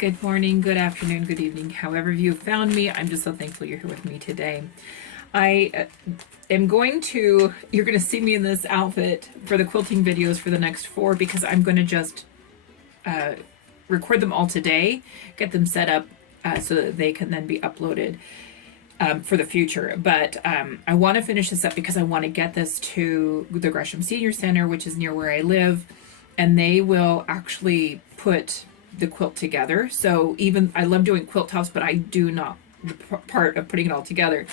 Good morning, good afternoon, good evening, however you found me. I'm just so thankful you're here with me today. I am going to, you're going to see me in this outfit for the quilting videos for the next 4 because I'm going to just record them all today, get them set up so that they can then be uploaded for the future. But I want to finish this up because I want to get this to the Gresham Senior Center, which is near where I live, and they will actually put the quilt together. So even I love doing quilt tops, but I do not the part of putting it all together.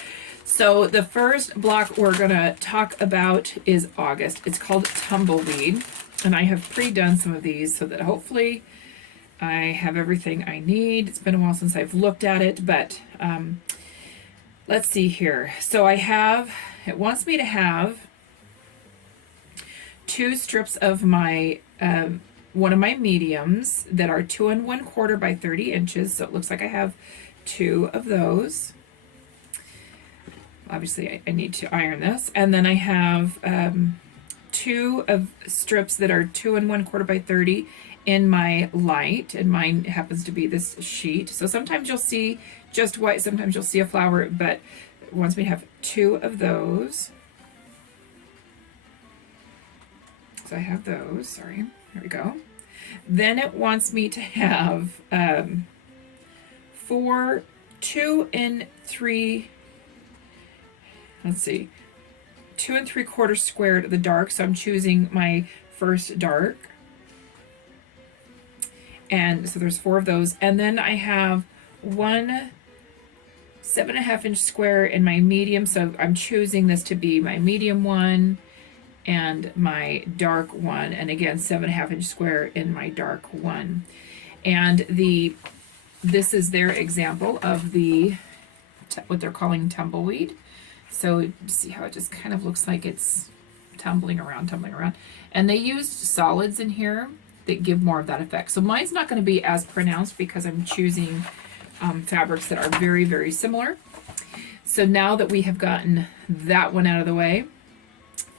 So the first block we're gonna talk about is August. It's called Tumbleweed, and I have pre-done some of these so that hopefully I have everything I need. It's been a while since I've looked at it, but let's see here. So I have, it wants me to have 2 strips of my one of my mediums that are 2 1/4 by 30 inches. So it looks like I have 2 of those. Obviously I need to iron this. And then I have 2 of strips that are 2 1/4 by 30 in my light, and mine happens to be this sheet. So sometimes you'll see just white, sometimes you'll see a flower, but it wants me to have 2 of those. So I have those, sorry, here we go. Then it wants me to have 4 2 3, let's see, 2 3/4 squared the dark. So I'm choosing my first dark. And so there's 4 of those. And then I have 1 7.5 inch square in my medium. So I'm choosing this to be my medium one and my dark one, and again 7.5 inch square in my dark one. And this is their example of the what they're calling tumbleweed. So you see how it just kind of looks like it's tumbling around. And they used solids in here that give more of that effect. So mine's not going to be as pronounced because I'm choosing fabrics that are very, very similar. So now that we have gotten that one out of the way,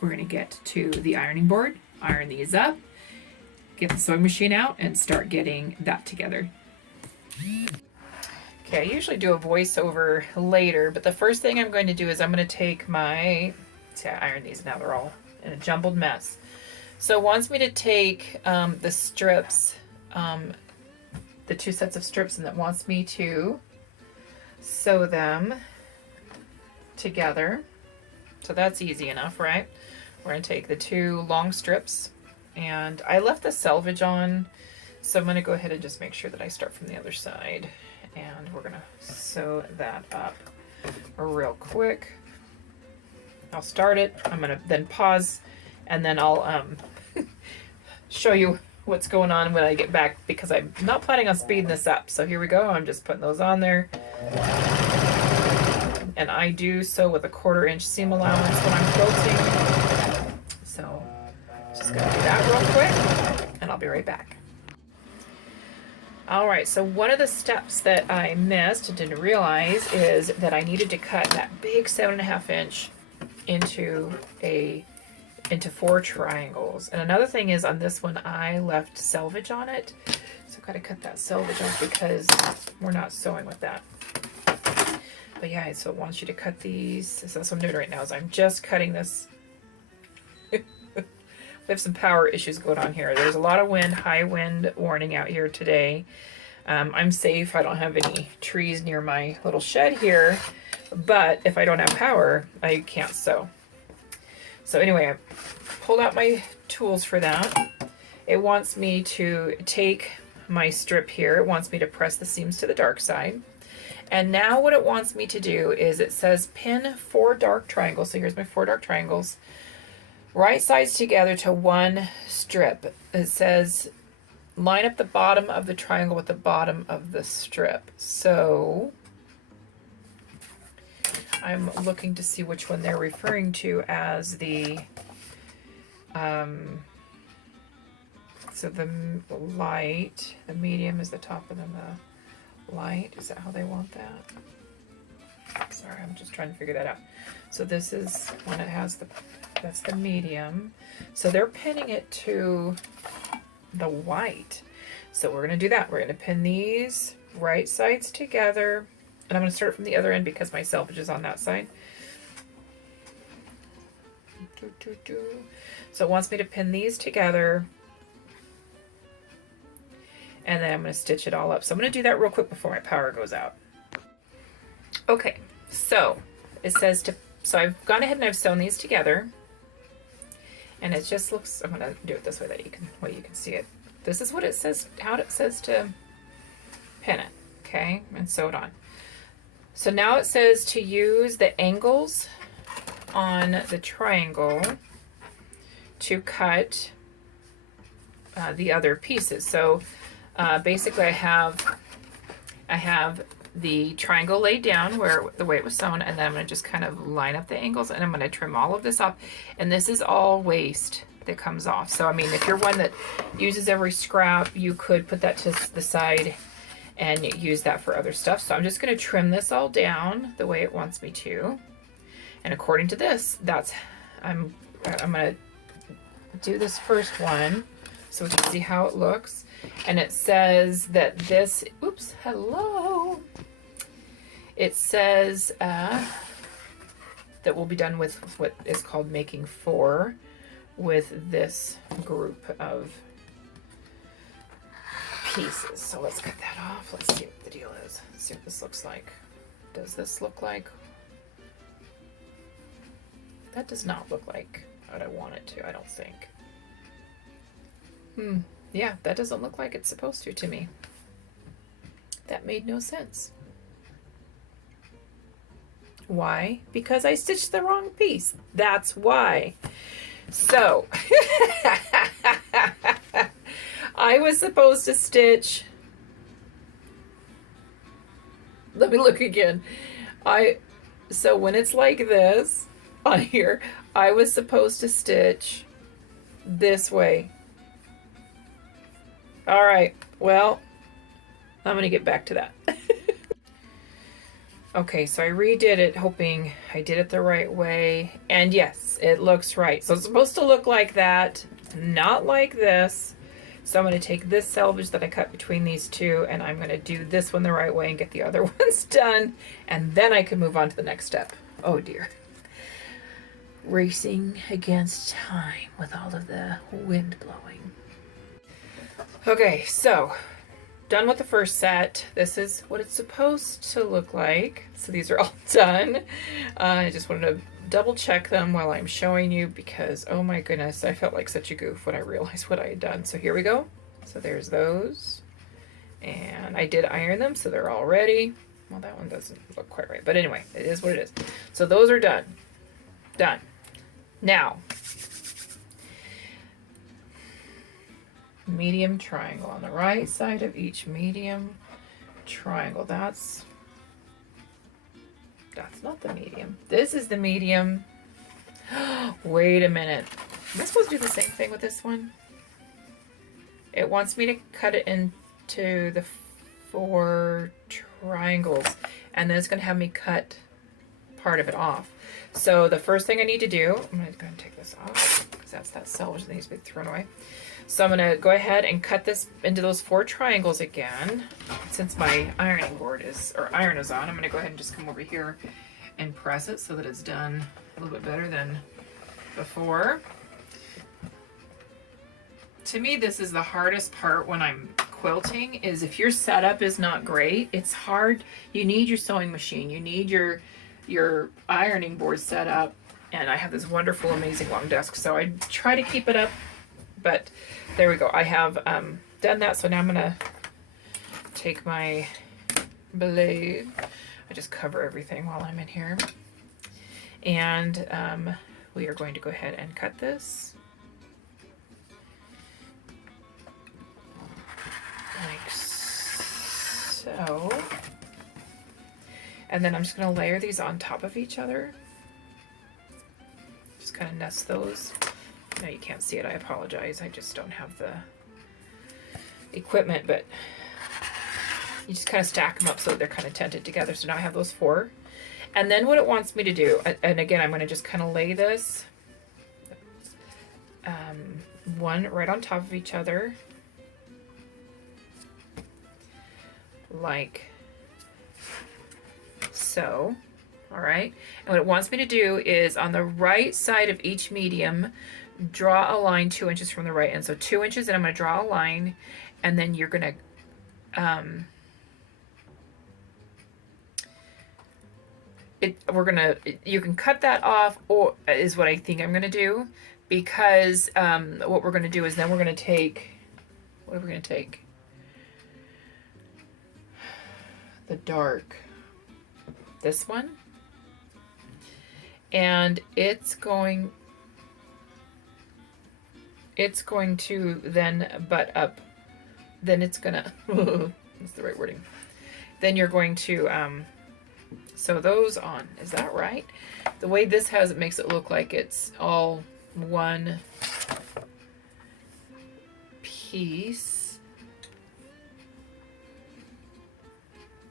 we're going to get to the ironing board, iron these up, get the sewing machine out, and start getting that together. Okay, I usually do a voiceover later, but the first thing I'm going to do is I'm going to take my, see, I ironed these, now they're all in a jumbled mess. So it wants me to take the strips, the 2 sets of strips, and it wants me to sew them together. So that's easy enough, right? We're going to take the 2 long strips, and I left the selvage on, so I'm going to go ahead and just make sure that I start from the other side, and we're going to sew that up real quick. I'll start it, I'm going to then pause, and then I'll show you what's going on when I get back, because I'm not planning on speeding this up. So here we go, I'm just putting those on there. And I do sew with a 1/4 inch seam allowance when I'm quilting. So just gonna do that real quick, and I'll be right back. All right, so one of the steps that I missed and didn't realize is that I needed to cut that big 7.5 inch into 4 triangles. And another thing is, on this one I left selvage on it, so I've got to cut that selvage off because we're not sewing with that. But yeah, so it wants you to cut these. So that's what I'm doing right now, is I'm just cutting this. We have some power issues going on here. There's a lot of wind, high wind warning out here today. I'm safe. I don't have any trees near my little shed here, but if I don't have power, I can't sew. So anyway, I pulled out my tools for that. It wants me to take my strip here. It wants me to press the seams to the dark side. And now what it wants me to do is, it says pin 4 dark triangles. So here's my 4 dark triangles. Right sides together to 1 strip. It says line up the bottom of the triangle with the bottom of the strip. So I'm looking to see which one they're referring to as the so the light, the medium is the top, and then the light. Is that how they want that? Sorry, I'm just trying to figure that out. So this is when it has the, that's the medium. So they're pinning it to the white. So we're going to do that. We're going to pin these right sides together. And I'm going to start from the other end because my selvage is on that side. So it wants me to pin these together. And then I'm going to stitch it all up. So I'm going to do that real quick before my power goes out. Okay, so it says to, so I've gone ahead and I've sewn these together. And it just looks, I'm going to do it this way that you can see it. This is what it says, how it says to pin it, okay, and sew it on. So now it says to use the angles on the triangle to cut the other pieces. So basically I have the triangle laid down where the way it was sewn, and then I'm going to just kind of line up the angles, and I'm going to trim all of this off. And this is all waste that comes off. So I mean, if you're one that uses every scrap, you could put that to the side and use that for other stuff. So I'm just going to trim this all down the way it wants me to. And according to this, that's, I'm going to do this first one so we can see how it looks. And it says that this, oops, hello. It says that we'll be done with what is called making 4 with this group of pieces. So let's cut that off. Let's see what the deal is. Let's see what this looks like. Does this look like? That does not look like what I want it to, I don't think. Yeah, that doesn't look like it's supposed to me. That made no sense. Why? Because I stitched the wrong piece. That's why. So, I was supposed to stitch, let me look again. So when it's like this on here, I was supposed to stitch this way. All right, well, I'm gonna get back to that. Okay, so I redid it hoping I did it the right way, and yes, it looks right. So it's supposed to look like that, not like this. So I'm going to take this selvage that I cut between these two, and I'm going to do this one the right way and get the other ones done, and then I can move on to the next step. Oh dear. Racing against time with all of the wind blowing. Okay, so done with the first set. This is what it's supposed to look like. So these are all done. I just wanted to double check them while I'm showing you because, oh my goodness, I felt like such a goof when I realized what I had done. So here we go. So there's those. And I did iron them, so they're all ready. Well, that one doesn't look quite right. But anyway, it is what it is. So those are done. Done. Now, medium triangle on the right side of each medium triangle. That's not the medium. This is the medium. Wait a minute. Am I supposed to do the same thing with this one? It wants me to cut it into the 4 triangles, and then it's going to have me cut part of it off. So the first thing I need to do, I'm going to go ahead and take this off because that's that selvage that needs to be thrown away. So I'm going to go ahead and cut this into those 4 triangles again. Since my ironing board is, or iron is on, I'm going to go ahead and just come over here and press it so that it's done a little bit better than before. To me, this is the hardest part when I'm quilting, is if your setup is not great, it's hard. You need your sewing machine, you need your ironing board set up, and I have this wonderful, amazing long desk, so I try to keep it up. But there we go. I have done that, so now I'm gonna take my blade. I just cover everything while I'm in here, and we are going to go ahead and cut this like so, and then I'm just going to layer these on top of each other. Just kind of nest those. No, you can't see it. I apologize. I just don't have the equipment, but you just kind of stack them up so that they're kind of tented together. So now I have those 4. And then what it wants me to do, and again, I'm going to just kind of lay this one right on top of each other. like so. All right, and what it wants me to do is on the right side of each medium, draw a line 2 inches from the right end. So 2 inches, and I'm going to draw a line, and then you're going to you can cut that off, or is what I think I'm going to do, because what we're going to do is then we're going to take, what are we going to take? The dark, this one, and it's going to then butt up, then it's gonna what's the right wording, then you're going to sew those on. Is that right? The way this has it makes it look like it's all one piece.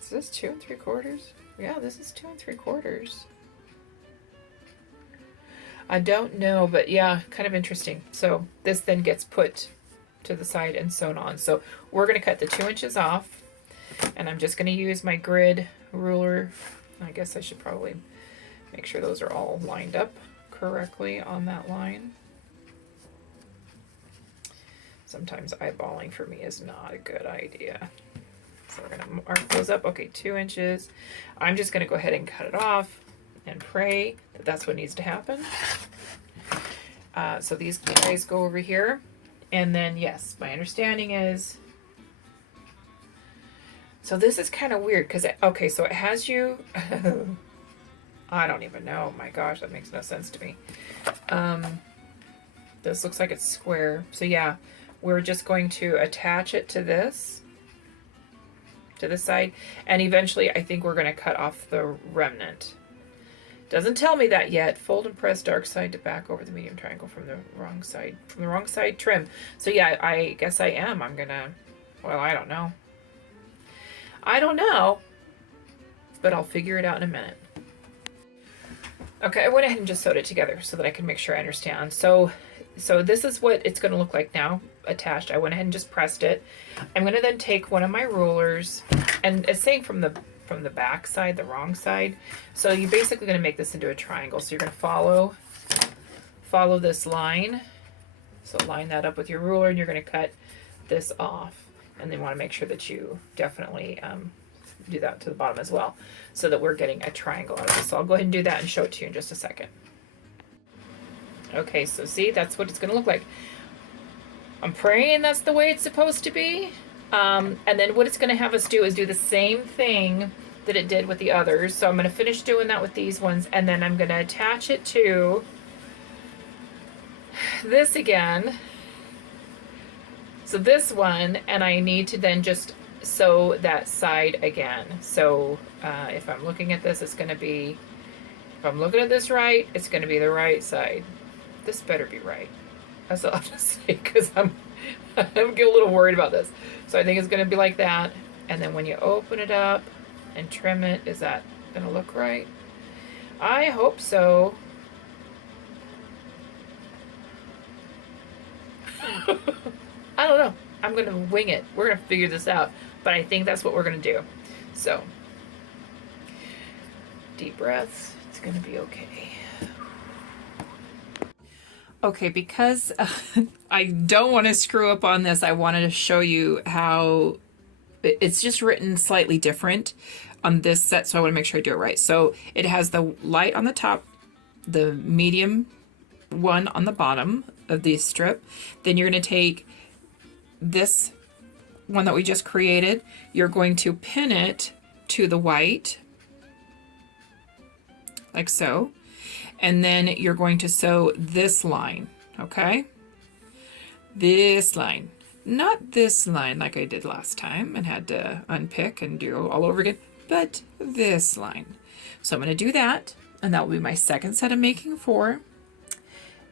Is this 2 3/4? Yeah, this is 2 3/4. I don't know, but yeah, kind of interesting. So this then gets put to the side and sewn on. So we're going to cut the 2 inches off, and I'm just going to use my grid ruler. I guess I should probably make sure those are all lined up correctly on that line. Sometimes eyeballing for me is not a good idea. So we're going to mark those up. Okay, 2 inches. I'm just going to go ahead and cut it off and pray that that's what needs to happen. So these guys go over here, and then yes, my understanding is, so this is kind of weird because okay, so it has you I don't even know, my gosh, that makes no sense to me. This looks like it's square, so yeah, we're just going to attach it to this, to the side, and eventually I think we're going to cut off the remnant. Doesn't tell me that yet. Fold and press dark side to back over the medium triangle from the wrong side. From the wrong side, trim. So yeah, I guess I am. I'm gonna, well, I don't know. I don't know, but I'll figure it out in a minute. Okay, I went ahead and just sewed it together so that I can make sure I understand. So this is what it's gonna look like now, attached. I went ahead and just pressed it. I'm gonna then take one of my rulers, and it's saying from the back side, the wrong side. So you're basically going to make this into a triangle. So you're going to follow this line. So line that up with your ruler, and you're going to cut this off. And then want to make sure that you definitely do that to the bottom as well, so that we're getting a triangle out of this. So I'll go ahead and do that and show it to you in just a second. Okay, so see, that's what it's going to look like. I'm praying that's the way it's supposed to be. And then what it's going to have us do is do the same thing that it did with the others. So I'm going to finish doing that with these ones, and then I'm going to attach it to this again. So this one, and I need to then just sew that side again. So if I'm looking at this, it's going to be, if I'm looking at this right, it's going to be the right side. This better be right. That's all I have to say, because I'm getting a little worried about this. So I think it's going to be like that. And then when you open it up and trim it, is that going to look right? I hope so. I don't know. I'm going to wing it. We're going to figure this out. But I think that's what we're going to do. So, deep breaths. It's going to be okay. Okay, because I don't want to screw up on this, I wanted to show you how it's just written slightly different on this set, so I want to make sure I do it right. So it has the light on the top, the medium one on the bottom of the strip. Then you're going to take this one that we just created, you're going to pin it to the white, like so. And then you're going to sew this line, okay? This line, not this line like I did last time and had to unpick and do all over again, but this line. So I'm going to do that, and that will be my second set of making 4.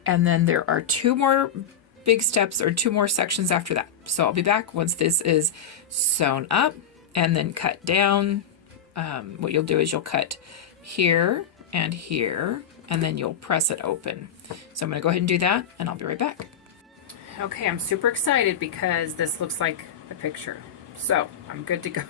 And then there are 2 more big steps, or 2 more sections after that. So I'll be back once this is sewn up and then cut down. What you'll do is you'll cut here and here, and then you'll press it open. So I'm going to go ahead and do that, and I'll be right back. Okay, I'm super excited because this looks like the picture. So I'm good to go.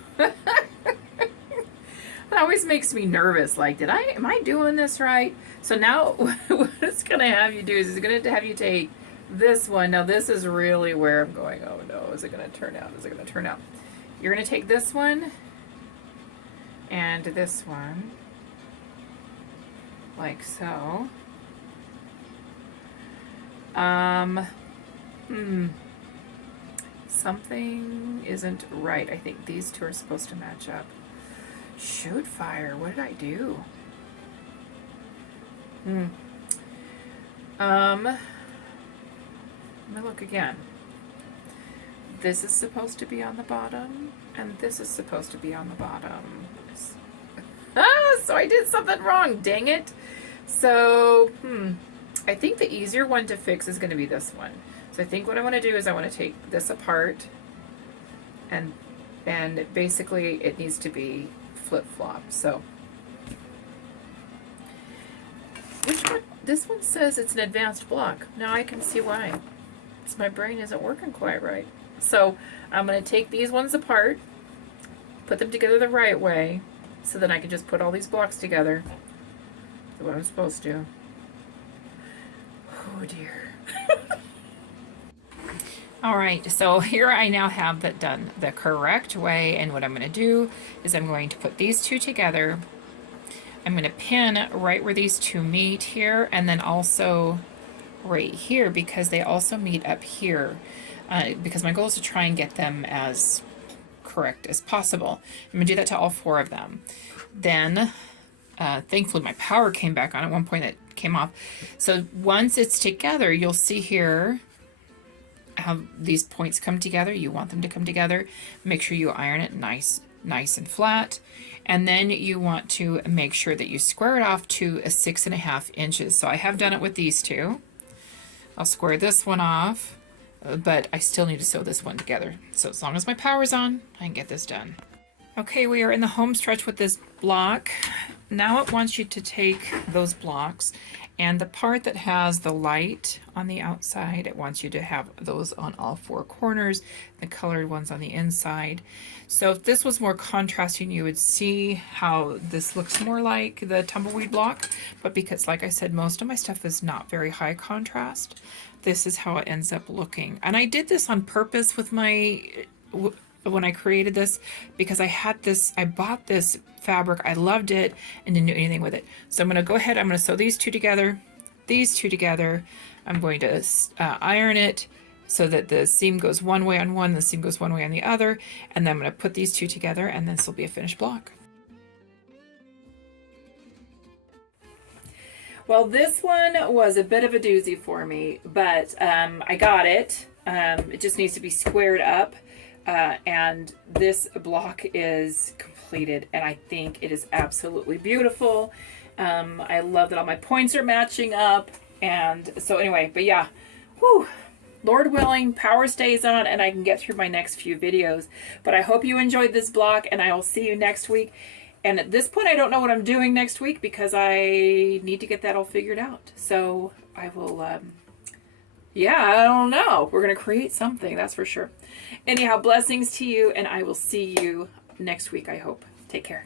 That always makes me nervous. Like, am I doing this right? So now what it's going to have you do is it's going to have you take this one. Now this is really where I'm going, oh no, is it going to turn out? Is it going to turn out? You're going to take this one and this one, like so. Something isn't right. I think these two are supposed to match up. Shoot fire, what did I do? Let me look again. This is supposed to be on the bottom, and this is supposed to be on the bottom. So I did something wrong, dang it. So, I think the easier one to fix is going to be this one. So I think what I want to do is I want to take this apart, and basically it needs to be flip-flop. So, which one? This one says it's an advanced block. Now I can see why. It's my brain isn't working quite right. So I'm going to take these ones apart, put them together the right way, so then I can just put all these blocks together the way I'm supposed to. Oh dear. Alright, so here I now have that done the correct way, and what I'm going to do is I'm going to put these two together. I'm going to pin right where these two meet here, and then also right here, because they also meet up here, because my goal is to try and get them as correct as possible. I'm going to do that to all four of them. Then, thankfully my power came back on at one point, that came off. So once it's together, you'll see here how these points come together. You want them to come together. Make sure you iron it nice and flat. And then you want to make sure that you square it off to 6.5 inches. So I have done it with these two. I'll square this one off, but I still need to sew this one together. So as long as my power's on, I can get this done. Okay, we are in the home stretch with this block. Now it wants you to take those blocks, and the part that has the light on the outside, it wants you to have those on all four corners, the colored ones on the inside. So if this was more contrasting, you would see how this looks more like the Tumbleweed block, but because, like I said, most of my stuff is not very high contrast, this is how it ends up looking. And I did this on purpose with my, when I created this, because I bought this fabric, I loved it, and didn't do anything with it. So I'm going to go ahead, I'm going to sew these two together, I'm going to iron it so that the seam goes one way on one, the seam goes one way on the other, and then I'm going to put these two together, and this will be a finished block. Well, this one was a bit of a doozy for me, but I got it. It just needs to be squared up. And this block is completed, and I think it is absolutely beautiful. I love that all my points are matching up, and so anyway, but yeah, whew, Lord willing, power stays on, and I can get through my next few videos. But I hope you enjoyed this block, and I will see you next week. And at this point, I don't know what I'm doing next week because I need to get that all figured out. So I will, yeah, I don't know. We're going to create something, that's for sure. Anyhow, blessings to you, and I will see you next week, I hope. Take care.